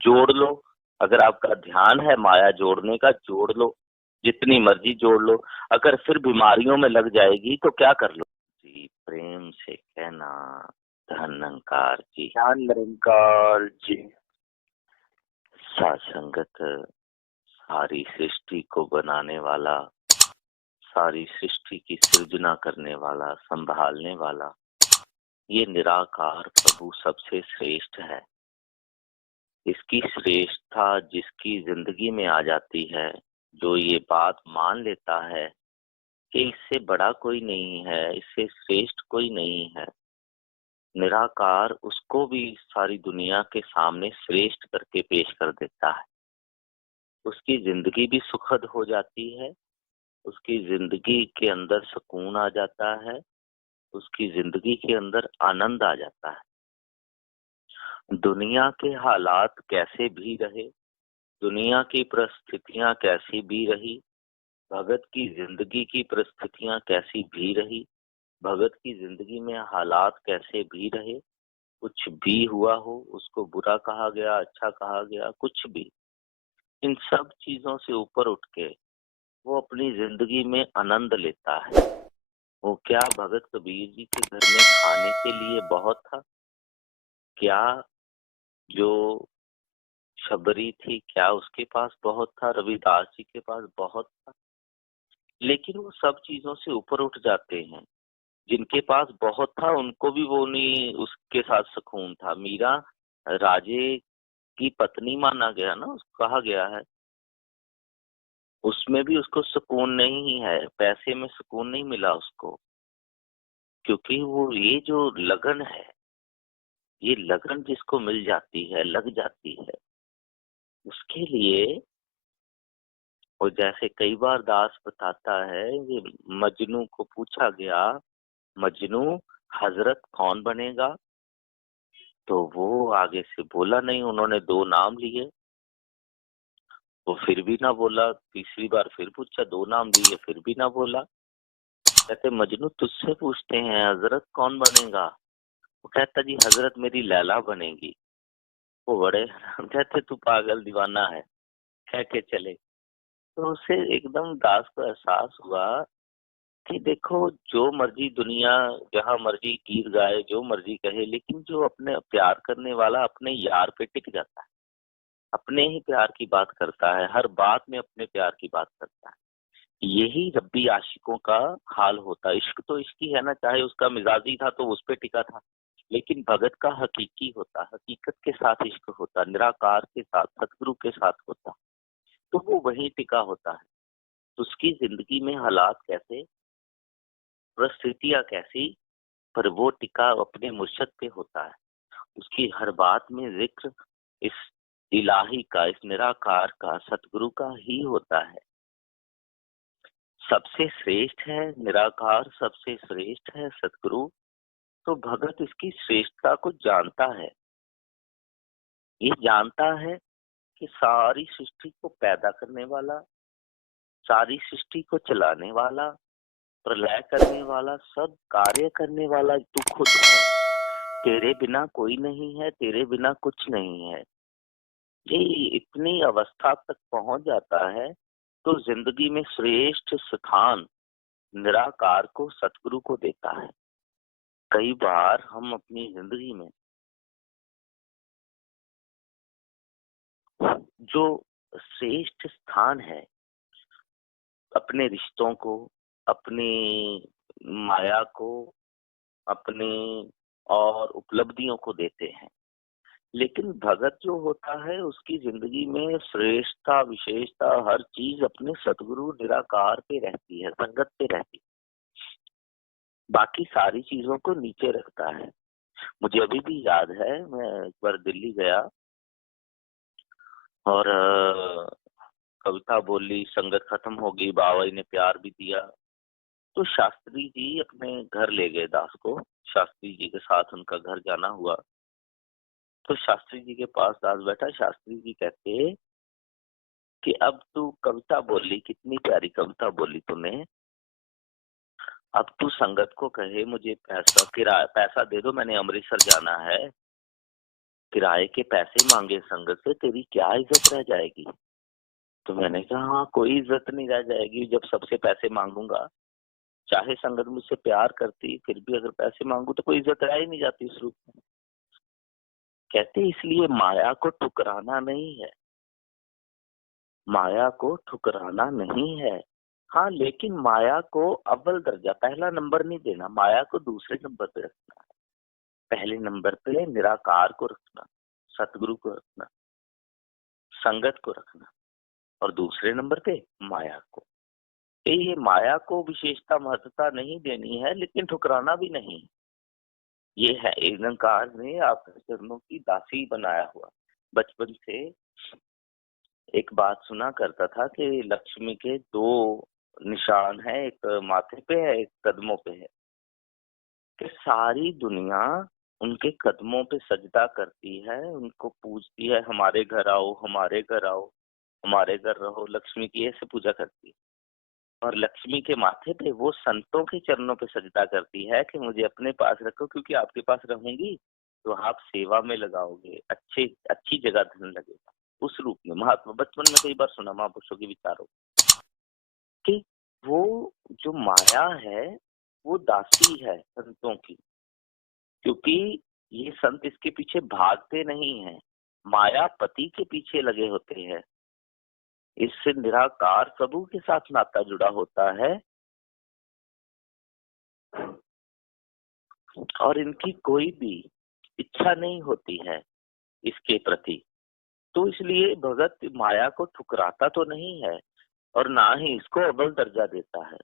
जोड़ लो। अगर आपका ध्यान है माया जोड़ने का, जोड़ लो, जितनी मर्जी जोड़ लो। अगर फिर बीमारियों में लग जाएगी तो क्या कर लो जी? प्रेम से कहना, धन्यंकार जी, ध्यान निरंकार जी। सासंगत सारी सृष्टि को बनाने वाला, सारी सृष्टि की सृजना करने वाला, संभालने वाला, ये निराकार प्रभु सबसे श्रेष्ठ है। इसकी श्रेष्ठता जिसकी जिंदगी में आ जाती है, जो ये बात मान लेता है कि इससे बड़ा कोई नहीं है, इससे श्रेष्ठ कोई नहीं है, निराकार उसको भी सारी दुनिया के सामने श्रेष्ठ करके पेश कर देता है। उसकी जिंदगी भी सुखद हो जाती है, उसकी जिंदगी के अंदर सुकून आ जाता है, उसकी जिंदगी के अंदर आनंद आ जाता है। दुनिया के हालात कैसे भी रहे, दुनिया की परिस्थितियां कैसी भी रही, भगत की जिंदगी की परिस्थितियां कैसी भी रही, भगत की जिंदगी में हालात कैसे भी रहे, कुछ भी हुआ हो, उसको बुरा कहा गया, अच्छा कहा गया, कुछ भी, इन सब चीजों से ऊपर उठ के वो अपनी जिंदगी में आनंद लेता है। वो क्या भगत कबीर जी के घर में खाने के लिए बहुत था? क्या जो शबरी थी, क्या उसके पास बहुत था? रविदास जी के पास बहुत था? लेकिन वो सब चीजों से ऊपर उठ जाते हैं। जिनके पास बहुत था उनको भी वो नहीं, उसके साथ सुकून था। मीरा राजे की पत्नी माना गया ना, उसको कहा गया है, उसमें भी उसको सुकून नहीं है, पैसे में सुकून नहीं मिला उसको, क्योंकि वो ये जो लगन है, ये लगन जिसको मिल जाती है, लग जाती है, उसके लिए। और जैसे कई बार दास बताता है, ये मजनू को पूछा गया, मजनू हजरत कौन बनेगा? तो वो आगे से बोला नहीं, उन्होंने दो नाम लिए, वो फिर भी ना बोला। तीसरी बार फिर पूछा, दो नाम लिए, फिर भी ना बोला। कहते मजनू तुझसे पूछते हैं हजरत कौन बनेगा? वो कहता जी हजरत मेरी लैला बनेगी। वो बड़े कहते तू पागल दीवाना है, कह के चले। तो उसे एकदम दास को एहसास हुआ कि देखो, जो मर्जी दुनिया जहां मर्जी गीत गाए, जो मर्जी कहे, लेकिन जो अपने प्यार करने वाला अपने यार पे टिक जाता है, अपने ही प्यार की बात करता है, हर बात में अपने प्यार की बात करता है, यही रब्बी आशिकों का हाल होता है। इश्क तो इश्क ही है ना, चाहे उसका मिजाजी था तो उस पे टिका था, लेकिन भगत का हकीकी होता, हकीकत के साथ इश्क होता, निराकार के साथ, सतगुरु के साथ होता, तो वो वहीं टिका होता है। उसकी जिंदगी में हालात कैसे, परिस्थितियां कैसी, पर वो टिका अपने मुर्शद पे होता है। उसकी हर बात में जिक्र इस इलाही का, इस निराकार का, सतगुरु का ही होता है। सबसे श्रेष्ठ है निराकार, सबसे श्रेष्ठ है सतगुरु, तो भगत इसकी श्रेष्ठता को जानता है। ये जानता है कि सारी सृष्टि को पैदा करने वाला, सारी सृष्टि को चलाने वाला, प्रलय करने वाला, सब कार्य करने वाला तू खुद है। तेरे बिना कोई नहीं है, तेरे बिना कुछ नहीं है। ये इतनी अवस्था तक पहुंच जाता है तो जिंदगी में श्रेष्ठ स्थान निराकार को, सतगुरु को देता है। कई बार हम अपनी जिंदगी में जो श्रेष्ठ स्थान है, अपने रिश्तों को, अपनी माया को, अपनी और उपलब्धियों को देते हैं, लेकिन भगत जो होता है उसकी जिंदगी में श्रेष्ठता, विशेषता, हर चीज अपने सतगुरु निराकार पे रहती है, संगत पे रहती है, बाकी सारी चीजों को नीचे रखता है। मुझे अभी भी याद है, मैं एक बार दिल्ली गया और कविता बोली, संगत खत्म हो गई, बाबा जी ने प्यार भी दिया, तो शास्त्री जी अपने घर ले गए दास को। शास्त्री जी के साथ उनका घर जाना हुआ, तो शास्त्री जी के पास दास बैठा। शास्त्री जी कहते कि अब तू कविता बोली, कितनी प्यारी कविता बोली तूने, अब तू संगत को कहे मुझे पैसा किराया पैसा दे दो, मैंने अमृतसर जाना है, किराए के पैसे मांगे संगत से, तेरी क्या इज्जत रह जाएगी? तो मैंने कहा हाँ, कोई इज्जत नहीं रह जाएगी जब सबसे पैसे मांगूंगा। चाहे संगत मुझसे प्यार करती, फिर भी अगर पैसे मांगू तो कोई इज्जत रह ही नहीं जाती उस रूप में। कहते इसलिए माया को ठुकराना नहीं है, माया को ठुकराना नहीं है। हाँ, लेकिन माया को अव्वल दर्जा, पहला नंबर नहीं देना, माया को दूसरे नंबर पे रखना। पहले नंबर पे निराकार को रखना, सतगुरु को रखना, संगत को रखना, और दूसरे नंबर पे माया को। ये माया को विशेषता महत्वता नहीं देनी है, लेकिन ठुकराना भी नहीं। ये है निरंकार ने आपके चरणों की दासी बनाया हुआ। बचपन से एक बात सुना करता था कि लक्ष्मी के दो निशान है, एक माथे पे है, एक कदमों पे है, कि सारी दुनिया उनके कदमों पे सजदा करती है, उनको पूजती है, हमारे घर आओ, हमारे घर आओ, हमारे घर रहो, लक्ष्मी की ऐसे पूजा करती है। और लक्ष्मी के माथे पे वो संतों के चरणों पे सजदा करती है कि मुझे अपने पास रखो, क्योंकि आपके पास रहूंगी तो आप सेवा में लगाओगे, अच्छी जगह धन लगेगा। उस रूप में महात्मा, बचपन में कई बार सुना महापुरुषों के विचारों कि वो जो माया है वो दासी है संतों की, क्योंकि ये संत इसके पीछे भागते नहीं हैं, माया पति के पीछे लगे होते हैं। इससे निराकार प्रभु के साथ नाता जुड़ा होता है और इनकी कोई भी इच्छा नहीं होती है इसके प्रति। तो इसलिए भगत माया को ठुकराता तो नहीं है और ना ही इसको अव्वल दर्जा देता है।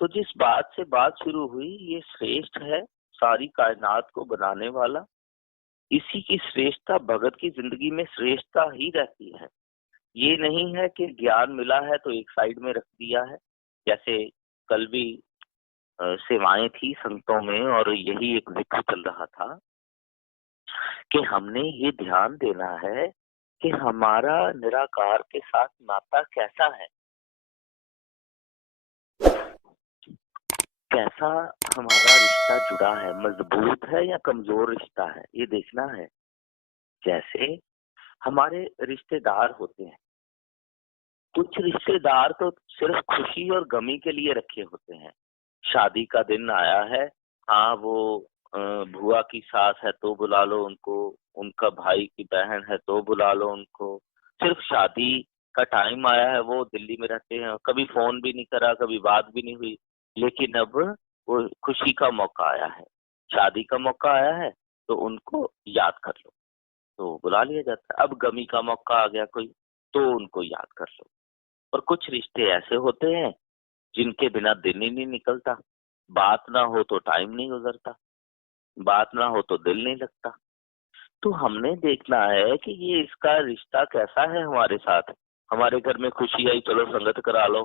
तो जिस बात से बात शुरू हुई, ये श्रेष्ठ है, सारी कायनात को बनाने वाला, इसी की श्रेष्ठता भगत की जिंदगी में श्रेष्ठता ही रहती है। ये नहीं है कि ज्ञान मिला है तो एक साइड में रख दिया है। जैसे कल भी सेवाएं थी संतों में और यही एक जिक्र चल रहा था कि हमने ये ध्यान देना है कि हमारा निराकार के साथ नाता कैसा है, कैसा हमारा रिश्ता जुड़ा है, मजबूत है या कमजोर रिश्ता है, ये देखना है। जैसे हमारे रिश्तेदार होते हैं, कुछ रिश्तेदार तो सिर्फ खुशी और गमी के लिए रखे होते हैं। शादी का दिन आया है, हाँ वो बुआ की सास है तो बुला लो उनको, उनका भाई की बहन है तो बुला लो उनको। सिर्फ शादी का टाइम आया है, वो दिल्ली में रहते हैं, कभी फोन भी नहीं करा, कभी बात भी नहीं हुई, लेकिन अब वो खुशी का मौका आया है, शादी का मौका आया है, तो उनको याद कर लो, तो बुला लिया जाता है। अब गमी का मौका आ गया कोई, तो उनको याद कर लो। और कुछ रिश्ते ऐसे होते हैं जिनके बिना दिन ही नहीं निकलता, बात ना हो तो टाइम नहीं गुजरता, बात ना हो तो दिल नहीं लगता। तो हमने देखना है कि ये इसका रिश्ता कैसा है हमारे साथ। हमारे घर में खुशी आई, चलो संगत करा लो,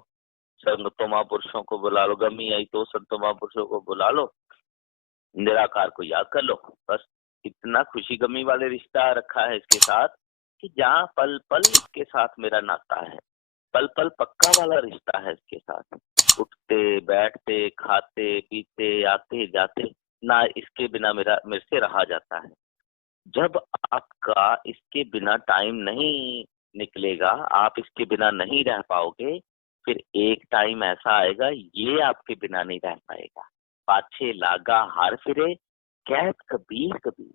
संतों महापुरुषों को बुला लो, गमी आई तो संतों महापुरुषों को बुला लो, निराकार को याद कर लो। बस इतना खुशी गमी वाले रिश्ता रखा है इसके साथ कि जहाँ पल पल इसके साथ मेरा नाता है, पल पल पक्का वाला रिश्ता है इसके साथ। उठते बैठते खाते पीते आते जाते, ना इसके बिना मेरे से रहा जाता है। जब आपका इसके बिना टाइम नहीं निकलेगा, आप इसके बिना नहीं रह पाओगे, फिर एक टाइम ऐसा आएगा ये आपके बिना नहीं रह पाएगा। पाछे लागा हार फिरे, कहत कबीर कबीर।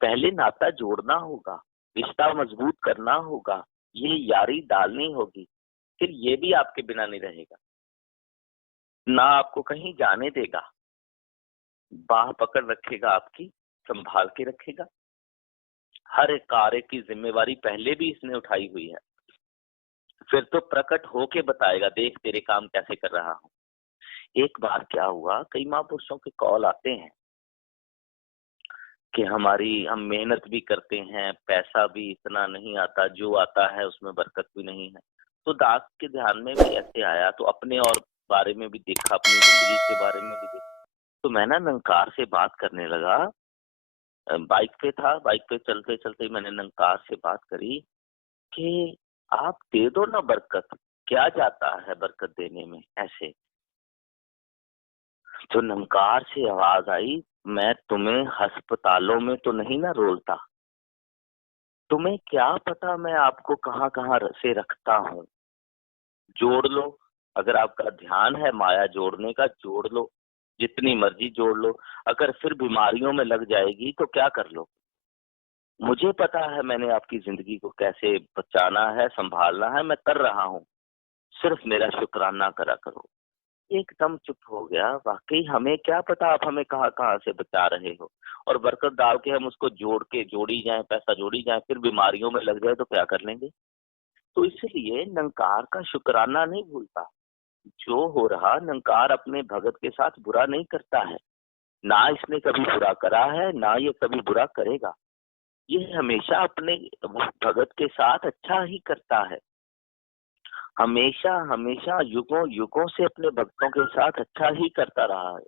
पहले नाता जोड़ना होगा, रिश्ता मजबूत करना होगा, ये यारी डालनी होगी, फिर ये भी आपके बिना नहीं रहेगा, ना आपको कहीं जाने देगा, बाह पकड़ रखेगा आपकी, संभाल के रखेगा। हर एक कार्य की जिम्मेवारी पहले भी इसने उठाई हुई है, फिर तो प्रकट होके बताएगा, देख तेरे काम कैसे कर रहा हूँ। एक बार क्या हुआ, कई महापुरुषों के कॉल आते हैं कि हम मेहनत भी करते हैं, पैसा भी इतना नहीं आता, जो आता है उसमें बरकत भी नहीं है। तो दास के ध्यान में भी ऐसे आया, तो अपने और बारे में भी देखा, अपनी जिंदगी के बारे में भी देखा। तो मैं ना निरंकार से बात करने लगा, बाइक पे था, बाइक पे चलते चलते मैंने निरंकार से बात करी कि आप दे दो ना बरकत, क्या जाता है बरकत देने में ऐसे। तो निरंकार से आवाज आई, मैं तुम्हें अस्पतालों में तो नहीं ना रोलता, तुम्हें क्या पता मैं आपको कहाँ कहाँ से रखता हूँ। जोड़ लो, अगर आपका ध्यान है माया जोड़ने का, जोड़ लो, जितनी मर्जी जोड़ लो। अगर फिर बीमारियों में लग जाएगी तो क्या कर लो। मुझे पता है मैंने आपकी जिंदगी को कैसे बचाना है, संभालना है, मैं कर रहा हूँ। सिर्फ मेरा शुक्राना करा करो। एकदम चुप हो गया। वाकई हमें क्या पता आप हमें कहाँ कहाँ से बचा रहे हो। और बरकत डाल के हम उसको जोड़ के जोड़ी जाए, पैसा जोड़ी जाए, फिर बीमारियों में लग जाए तो क्या कर लेंगे। तो इसलिए निरंकार का शुक्राना नहीं भूलता। जो हो रहा, निरंकार अपने भगत के साथ बुरा नहीं करता है। ना इसने कभी बुरा करा है, ना ये कभी बुरा करेगा। ये हमेशा अपने भगत के साथ अच्छा ही करता है। हमेशा हमेशा युगों युगों से अपने भक्तों के साथ अच्छा ही करता रहा है,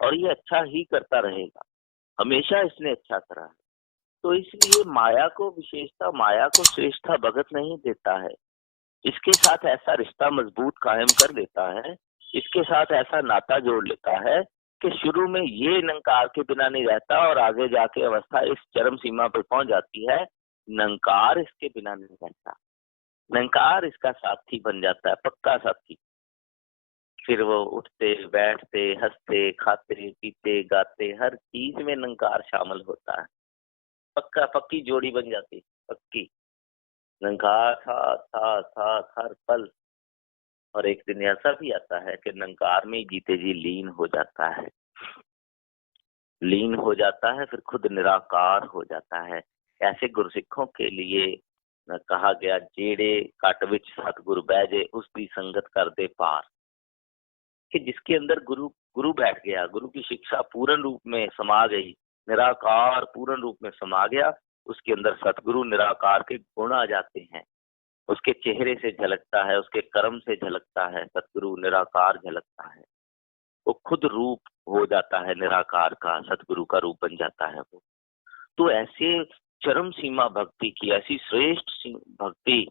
और ये अच्छा ही करता रहेगा। हमेशा इसने अच्छा करा है। तो इसलिए माया को विशेषता, माया को श्रेष्ठता भगत नहीं देता है। इसके साथ ऐसा रिश्ता मजबूत कायम कर देता है, इसके साथ ऐसा नाता जोड़ लेता है कि शुरू में ये निरंकार के बिना नहीं रहता, और आगे जाके अवस्था इस चरम सीमा पर पहुंच जाती है, निरंकार इसके बिना नहीं रहता। निरंकार इसका साथी बन जाता है, पक्का साथी। फिर वो उठते बैठते हंसते खाते पीते गाते हर चीज में निरंकार शामिल होता है। पक्का, पक्की जोड़ी बन जाती है, पक्की। निरंकार साथ साथ साथ हर पल। और एक दिन ऐसा भी आता है कि निरंकार में ही जीते जी लीन हो जाता है। लीन हो जाता है, फिर खुद निराकार हो जाता है। ऐसे गुरसिखों के लिए कहा गया, जेड़े कट विच सतगुरु बैजे उसकी संगत कर दे पार। कि जिसके अंदर गुरु गुरु बैठ गया, गुरु की शिक्षा पूर्ण रूप में समा गई, निराकार पूर्ण रूप में समा गया, उसके अंदर सतगुरु निराकार के गुण आ जाते हैं। उसके चेहरे से झलकता है, उसके कर्म से झलकता है, सतगुरु निराकार झलकता है। वो खुद रूप हो जाता है निराकार का, सतगुरु का रूप बन जाता है वो। तो ऐसे चरम सीमा भक्ति की, ऐसी श्रेष्ठ भक्ति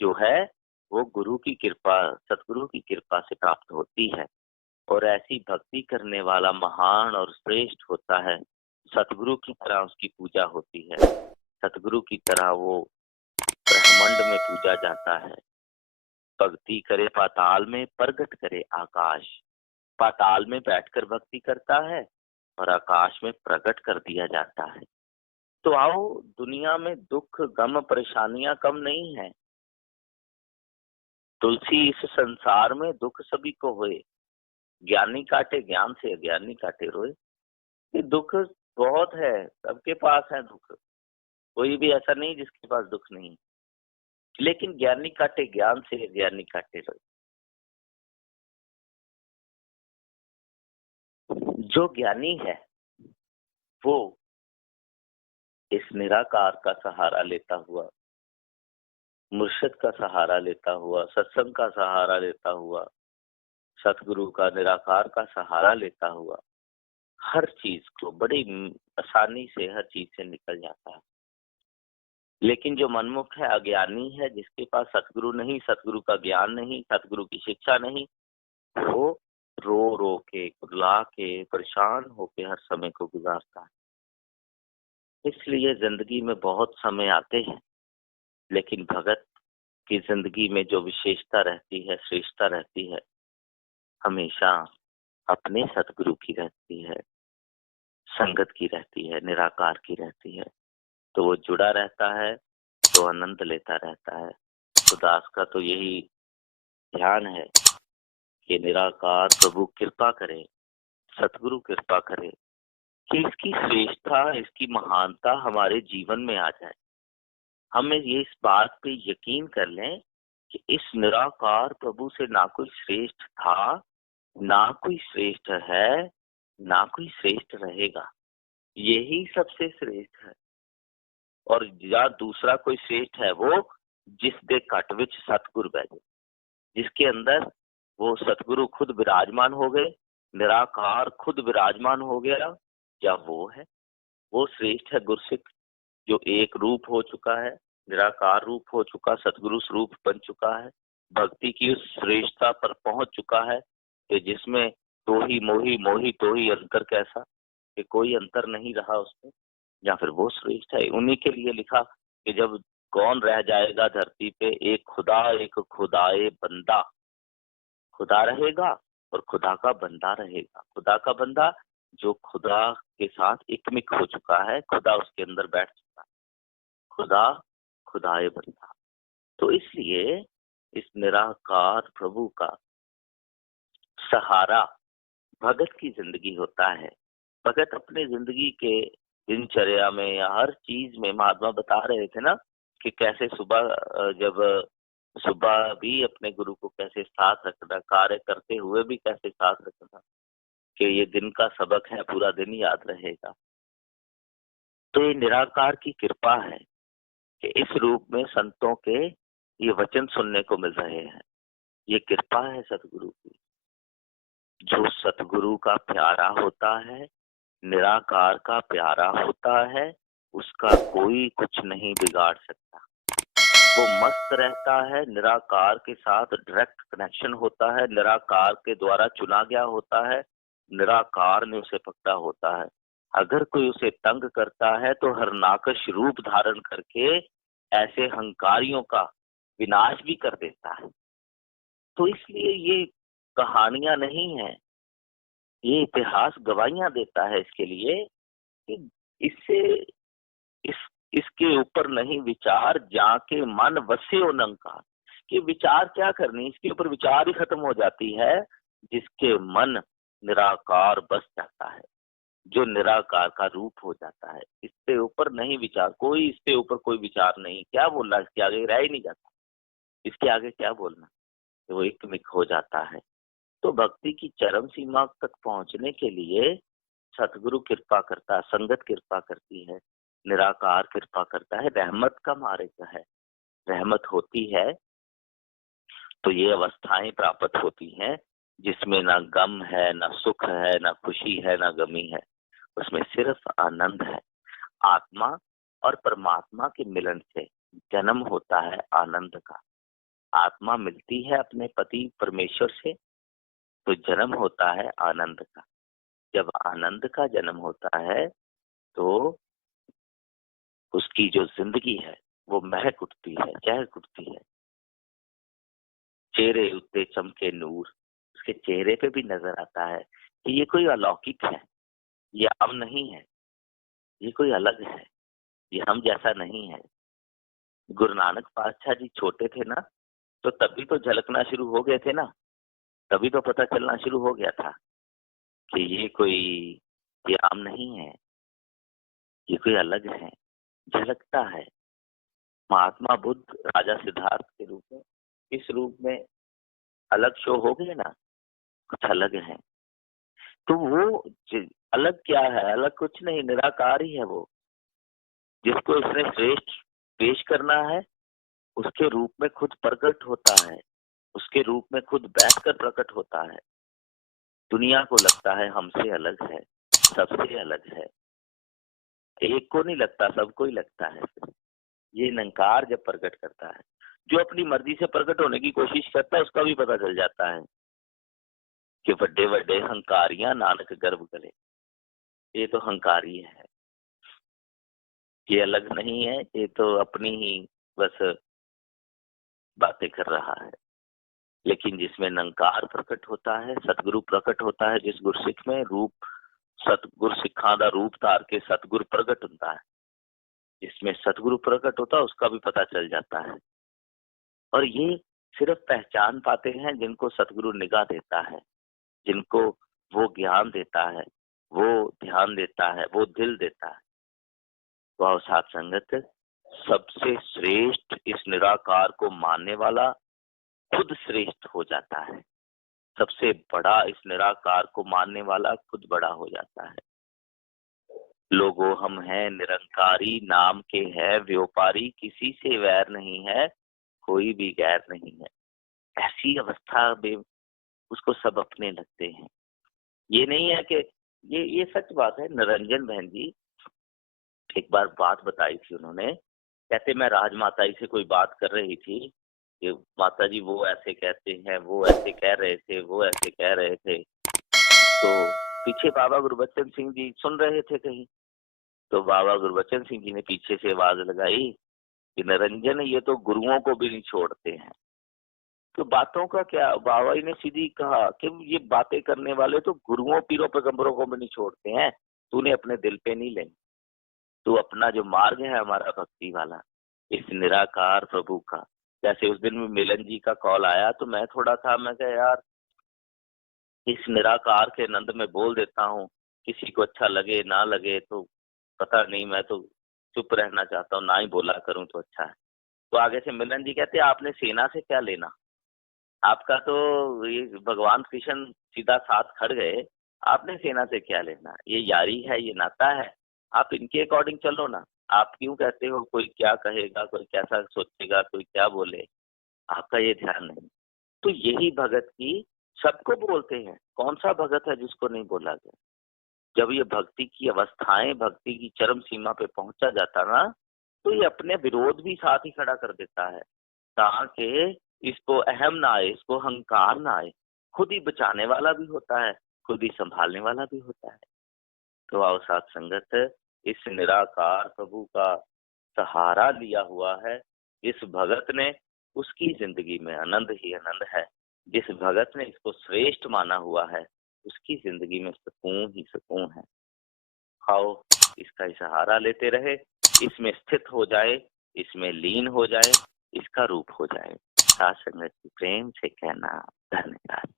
जो है, वो गुरु की कृपा, सतगुरु की कृपा से प्राप्त होती है। और ऐसी भक्ति करने वाला महान और श्रेष्ठ होता है। सतगुरु की तरह उसकी पूजा होती है, सतगुरु की तरह वो ब्रह्मांड में पूजा जाता है। भक्ति करे पाताल में, प्रगट करे आकाश। पाताल में बैठकर भक्ति करता है और आकाश में प्रकट कर दिया जाता है। तो आओ, दुनिया में दुख गम परेशानियां कम नहीं है। तुलसी इस संसार में दुख सभी को होए, ज्ञानी काटे ज्ञान से अज्ञानी काटे रोए। ये दुख बहुत है, सबके पास है दुख। कोई भी ऐसा नहीं जिसके पास दुख नहीं। लेकिन ज्ञानी काटे ज्ञान से अज्ञानी काटे रोए। जो ज्ञानी है वो इस निराकार का सहारा लेता हुआ, मुर्शिद का सहारा लेता हुआ, सत्संग का सहारा लेता हुआ, सतगुरु का निराकार का सहारा लेता हुआ, हर चीज को बड़ी आसानी से हर चीज से निकल जाता है। लेकिन जो मनमुख है, अज्ञानी है, जिसके पास सतगुरु नहीं, सतगुरु का ज्ञान नहीं, सतगुरु की शिक्षा नहीं, वो रो रो के, कुर्ला के, परेशान होके हर समय को गुजारता है। इसलिए जिंदगी में बहुत समय आते हैं, लेकिन भगत की जिंदगी में जो विशेषता रहती है, श्रेष्ठता रहती है, हमेशा अपने सतगुरु की रहती है, संगत की रहती है, निराकार की रहती है। तो वो जुड़ा रहता है, तो आनंद लेता रहता है। तो दास का तो यही ध्यान है कि निराकार प्रभु कृपा करे, सतगुरु कृपा करे कि इसकी श्रेष्ठता, इसकी महानता हमारे जीवन में आ जाए। हमें ये इस बात पे यकीन कर लें कि इस निराकार प्रभु से ना कोई श्रेष्ठ था, ना कोई श्रेष्ठ है, ना कोई श्रेष्ठ रहेगा। यही सबसे श्रेष्ठ है। और या दूसरा कोई श्रेष्ठ है वो जिस दे कट विच सतगुरु बैठे, जिसके अंदर वो सतगुरु खुद विराजमान हो गए, निराकार खुद विराजमान हो गया, या वो है, वो श्रेष्ठ है गुरसिख, जो एक रूप हो चुका है, निराकार रूप हो चुका, सतगुरु स्वरूप बन चुका है, भक्ति की उस श्रेष्ठता पर पहुंच चुका है कि जिसमें तो ही मोही, मोही तो ही अंतर कैसा, कि कोई अंतर नहीं रहा उसमें। या फिर वो श्रेष्ठ है। उन्हीं के लिए लिखा कि जब कौन रह जाएगा धरती पे, एक खुदा एक खुदाए बंदा। खुदा रहेगा और खुदा का बंदा रहेगा। खुदा का बंदा जो खुदा के साथ एकमिक हो चुका है, खुदा उसके अंदर बैठ चुका है। खुदा खुदाए बंदा। तो इसलिए इस निराकार प्रभु का सहारा भगत की जिंदगी होता है। भगत अपने जिंदगी के दिनचर्या में या हर चीज में, महात्मा बता रहे थे ना कि कैसे सुबह जब सुबह भी अपने गुरु को कैसे साथ रखना, कार्य करते हुए भी कैसे साथ रखना, कि ये दिन का सबक है, पूरा दिन याद रहेगा। तो ये निराकार की कृपा है कि इस रूप में संतों के ये वचन सुनने को मिल रहे हैं। ये कृपा है सतगुरु की। जो सतगुरु का प्यारा होता है, निराकार का प्यारा होता है, उसका कोई कुछ नहीं बिगाड़ सकता। वो मस्त रहता है, निराकार के साथ डायरेक्ट कनेक्शन होता है, निराकार के द्वारा चुना गया होता है, निराकार ने उसे पकड़ा होता है। अगर कोई उसे तंग करता है तो हरनाकश रूप धारण करके ऐसे हंकारियों का विनाश भी कर देता है। तो इसलिए ये कहानियां नहीं है, ये इतिहास गवाहियां देता है इसके लिए कि इससे इस इसके ऊपर नहीं विचार, जाके मन वस्यो नंकार। कि विचार क्या करनी, इसके ऊपर विचार ही खत्म हो जाती है जिसके मन निराकार बस जाता है, जो निराकार का रूप हो जाता है। इसके ऊपर नहीं विचार, कोई इसके ऊपर कोई विचार नहीं। क्या बोलना, इसके आगे रह ही नहीं जाता, इसके आगे क्या बोलना, वो एकमिक हो जाता है। तो भक्ति की चरम सीमा तक पहुंचने के लिए सतगुरु कृपा करता है, संगत कृपा करती है, निराकार कृपा करता है, रहमत का मार्ग है। रहमत होती है तो ये अवस्थाएं प्राप्त होती हैं जिसमें ना गम है, ना सुख है, ना खुशी है, ना गमी है, उसमें सिर्फ आनंद है। आत्मा और परमात्मा के मिलन से जन्म होता है आनंद का। आत्मा मिलती है अपने पति परमेश्वर से तो जन्म होता है आनंद का। जब आनंद का जन्म होता है तो उसकी जो जिंदगी है वो महक उठती है, चहक उठती है। चेहरे उत्ते चमके नूर, उसके चेहरे पे भी नजर आता है कि ये कोई अलौकिक है, ये आम नहीं है, ये कोई अलग है, ये हम जैसा नहीं है। गुरु नानक पातशाह जी छोटे थे ना, तो तभी तो झलकना शुरू हो गए थे ना, तभी तो पता चलना शुरू हो गया था कि ये आम नहीं है, ये कोई अलग है, झलकता है। महात्मा बुद्ध राजा सिद्धार्थ के रूप में, इस रूप में अलग शो हो गए ना, कुछ अलग है। तो वो अलग क्या है, अलग कुछ नहीं, निराकार ही है वो। जिसको इसने श्रेष्ठ पेश करना है उसके रूप में खुद प्रकट होता है, उसके रूप में खुद बैठकर प्रकट होता है। दुनिया को लगता है हमसे अलग है, सबसे अलग है, एक को नहीं लगता, सबको ही लगता है। ये निरंकार जब प्रकट करता है, जो अपनी मर्जी से प्रकट होने की कोशिश करता है उसका भी पता चल जाता है कि बड़े बड़े हंकारियां नानक गर्भ गले। ये तो हंकारी है, ये अलग नहीं है, ये तो अपनी ही बस बातें कर रहा है। लेकिन जिसमें निरंकार प्रकट होता है, सतगुरु प्रकट होता है, जिस गुरसिख में रूप सतगुर सिखा दा रूप तार के सतगुर प्रकट होता है, जिसमें सतगुरु प्रकट होता है उसका भी पता चल जाता है। और ये सिर्फ पहचान पाते हैं जिनको सतगुरु निगाह देता है, जिनको वो ज्ञान देता है, वो ध्यान देता है, वो दिल देता है। वह साथ संगत सबसे श्रेष्ठ इस निराकार को मानने वाला खुद श्रेष्ठ हो जाता है। सबसे बड़ा इस निराकार को मानने वाला खुद बड़ा हो जाता है। लोगो हम हैं निरंकारी, नाम के है व्यापारी, किसी से वैर नहीं है, कोई भी गैर नहीं है। ऐसी अवस्था में उसको सब अपने लगते हैं। ये नहीं है कि ये सच बात है। निरंजन बहन जी एक बार बात बताई थी उन्होंने, कहते मैं राजमाता जी से कोई बात कर रही थी कि माता जी वो ऐसे कहते हैं, वो ऐसे कह रहे थे, वो ऐसे कह रहे थे। तो पीछे बाबा गुरबचन सिंह जी सुन रहे थे कहीं, तो बाबा गुरबचन सिंह जी ने पीछे से आवाज लगाई कि निरंजन ये तो गुरुओं को भी नहीं छोड़ते हैं। तो बातों का क्या, बाबा जी ने सीधी कहा कि ये बातें करने वाले तो गुरुओं पीरों पैगंबरों को भी नहीं छोड़ते हैं, तूने अपने दिल पे नहीं लेनी। तो अपना जो मार्ग है हमारा भक्ति वाला, इस निराकार प्रभु का, जैसे उस दिन में मिलन जी का कॉल आया तो मैं थोड़ा था, मैं कहा यार इस निराकार के नंद में बोल देता हूँ, किसी को अच्छा लगे ना लगे तो पता नहीं, मैं तो चुप रहना चाहता हूँ, ना ही बोला करूँ तो अच्छा है। तो आगे से मिलन जी कहते आपने सेना से क्या लेना, आपका तो ये भगवान कृष्ण सीधा साथ खड़ गए, आपने सेना से क्या लेना, ये यारी है, ये नाता है, आप इनके अकॉर्डिंग चलो ना। आप क्यों कहते हो कोई क्या कहेगा, कोई कैसा सोचेगा, कोई क्या बोले, आपका ये ध्यान नहीं। तो यही भगत की, सबको बोलते हैं, कौन सा भगत है जिसको नहीं बोला गया। जब ये भक्ति की अवस्थाएं, भक्ति की चरम सीमा पे पहुंचा जाता ना, तो ये अपने विरोध भी साथ ही खड़ा कर देता है, ताकि इसको अहम ना आए, इसको अहंकार ना आए। खुद ही बचाने वाला भी होता है, खुद ही संभालने वाला भी होता है। तो आओ साथ संगत, इस निराकार प्रभु का सहारा लिया हुआ है जिस भगत ने, उसकी जिंदगी में आनंद ही आनंद है। जिस भगत ने इसको श्रेष्ठ माना हुआ है, उसकी जिंदगी में सुकून ही सुकून है। आओ इसका ही सहारा लेते रहे, इसमें स्थित हो जाए, इसमें लीन हो जाए, इसका रूप हो जाए। साथ संगत की प्रेम से कहना धन्यवाद।